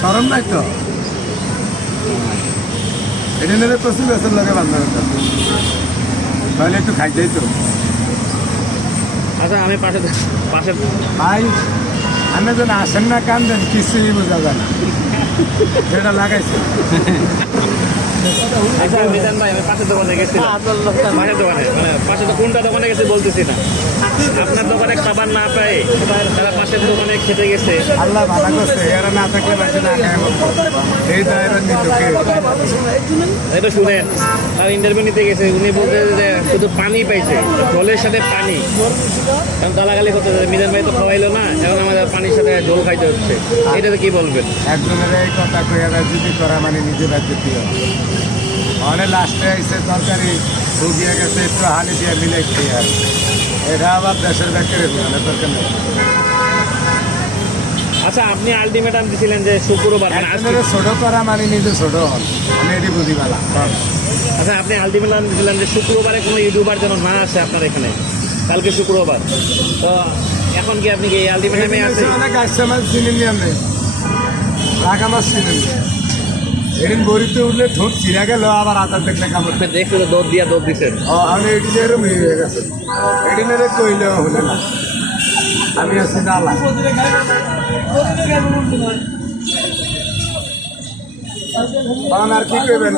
সরম নাই তো? এটা নিলে প্রচুর বেসের লগে বান্ধব তাহলে একটু খাইতেই তো। আচ্ছা আমি পাশে পাশে ভাই আমি যেন আসেন না কান্দেন কিছুই বোঝা যায় না। সেটা লাগাইছে। আচ্ছা মিজান ভাই আমি পাশের দোকানে গেছিলাম। পাশের দোকানে মানে পাশে তো কোনটা দোকানে গেছে বলতেছি না। আপনার দোকানে খাবার না পায় তারা পাশের দোকানে খেতে গেছে। আল্লাহ ভালো করছে এরা না থাকলে বাড়িতে না খায় এই দায়ের নিত এটা শুনেন তার ইন্টারভিউ নিতে গেছে উনি বলতে যে শুধু পানি পাইছে জলের সাথে পানি। কারণ গালাগালি করতে মিজান ভাই তো খাওয়াইলো না এখন আমাদের পানির সাথে জল খাইতে হচ্ছে। এটাতে কি বলবেন? একজনের এই কথা কই এরা যদি করা মানে নিজে রাজ্যে প্রিয় অনেক লাস্টে আইসে তরকারি ভুগিয়ে গেছে একটু হানি দিয়ে মিলে খেয়ে আর এটা আবার দেশের দরকার নেই। আচ্ছা আপনি আলটিমেটাম দিছিলেন যে শুক্রবার মানে ছোট করা মানে নিজে ছোট হন। আমি এটি বুঝি পালা আচ্ছা আপনি আলটিমেটাম দিছিলেন যে শুক্রবারে কোনো ইউটিউবার যেন না আসে আপনার এখানে। কালকে শুক্রবার। তো এখন কি আপনি কি এই আলটিমেটামে আছে অনেক আসছে মাছ চিনেন নি আপনি রাখা মাছ চিনেন নি এদিন গরিবতে উঠলে ঠোঁট ছিঁড়া গেল আবার আচার দেখলে কামড় তো দৌড় দিয়া দৌড় দিচ্ছেন ও আমি এটি যে এরম হয়ে গেছে। এটি নেড়ে কইলে হলে না। আমি আছি ডালা আর কি কইবেন